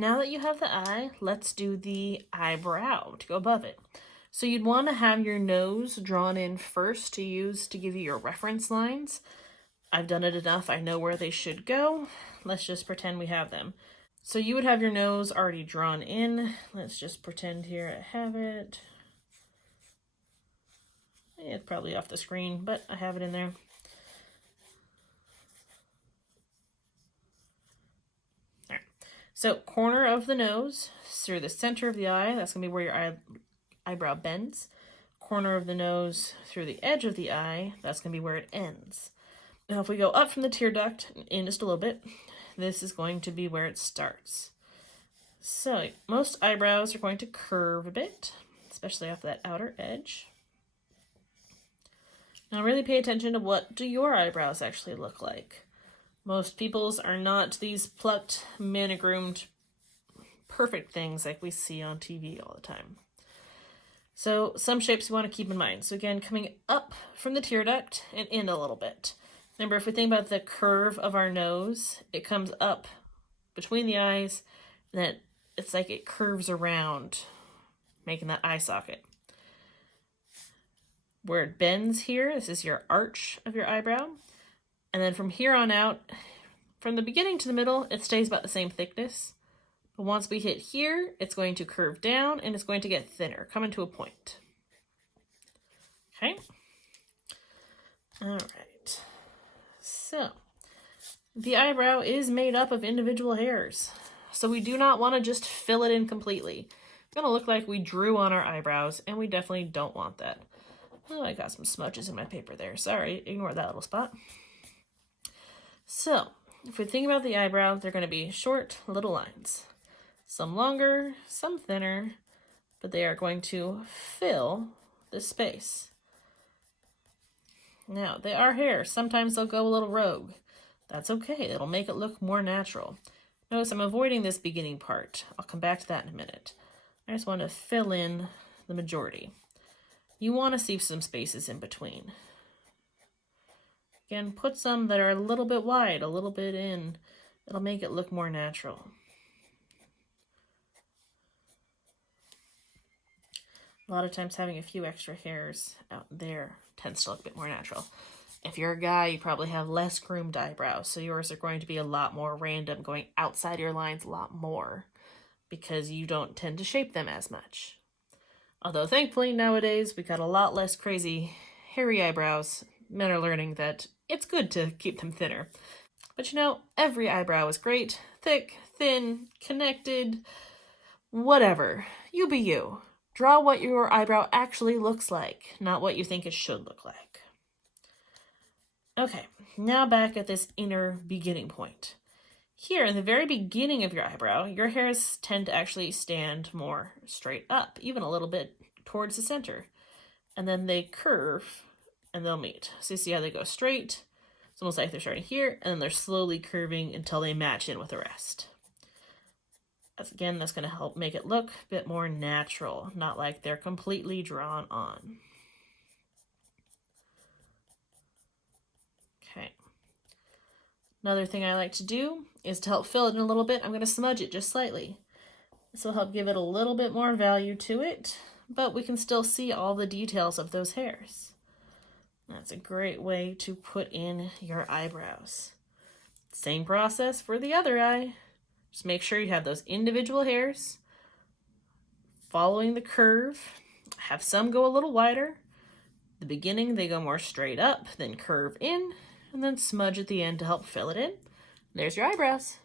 now that you have the eye, let's do the eyebrow to go above it. So you'd want to have your nose drawn in first to use to give you your reference lines. I've done it enough, I know where they should go. Let's just pretend we have them. So you would have your nose already drawn in. Let's just pretend here I have it. It's probably off the screen, but I have it in there. All right. So corner of the nose through the center of the eye, that's going to be where your eyebrow bends. Corner of the nose through the edge of the eye, that's going to be where it ends. Now if we go up from the tear duct in just a little bit, this is going to be where it starts. So most eyebrows are going to curve a bit, especially off that outer edge. Now really pay attention to what do your eyebrows actually look like. Most people's are not these plucked, manigroomed, perfect things like we see on TV all the time. So some shapes you want to keep in mind. So again, coming up from the tear duct and in a little bit. Remember, if we think about the curve of our nose, it comes up between the eyes, and then it's like it curves around, making that eye socket. Where it bends here, this is your arch of your eyebrow. And then from here on out, from the beginning to the middle, it stays about the same thickness. But once we hit here, it's going to curve down and it's going to get thinner, coming to a point. Okay? All right. So, the eyebrow is made up of individual hairs. So we do not want to just fill it in completely. It's going to look like we drew on our eyebrows, and we definitely don't want that. Oh, I got some smudges in my paper there. Sorry, ignore that little spot. So, if we think about the eyebrow, they're going to be short little lines. Some longer, some thinner, but they are going to fill this space. Now, they are hairs. Sometimes they'll go a little rogue. That's okay. It'll make it look more natural. Notice I'm avoiding this beginning part. I'll come back to that in a minute. I just want to fill in the majority. You want to see some spaces in between. Again, put some that are a little bit wide, a little bit in. It'll make it look more natural. A lot of times having a few extra hairs out there tends to look a bit more natural. If you're a guy, you probably have less groomed eyebrows, so yours are going to be a lot more random, going outside your lines a lot more, because you don't tend to shape them as much. Although thankfully nowadays we got a lot less crazy hairy eyebrows. Men are learning that it's good to keep them thinner. But you know, every eyebrow is great. Thick, thin, connected, whatever. You be you. Draw what your eyebrow actually looks like, not what you think it should look like. Okay, now back at this inner beginning point. Here, in the very beginning of your eyebrow, your hairs tend to actually stand more straight up, even a little bit towards the center. And then they curve, and they'll meet. So you see how they go straight? It's almost like they're starting here, and then they're slowly curving until they match in with the rest. Again, that's going to help make it look a bit more natural, not like they're completely drawn on. Okay. Another thing I like to do is to help fill it in a little bit, I'm going to smudge it just slightly. This will help give it a little bit more value to it, but we can still see all the details of those hairs. That's a great way to put in your eyebrows. Same process for the other eye. Just make sure you have those individual hairs following the curve. Have some go a little wider. The beginning, they go more straight up, then curve in, and then smudge at the end to help fill it in. There's your eyebrows.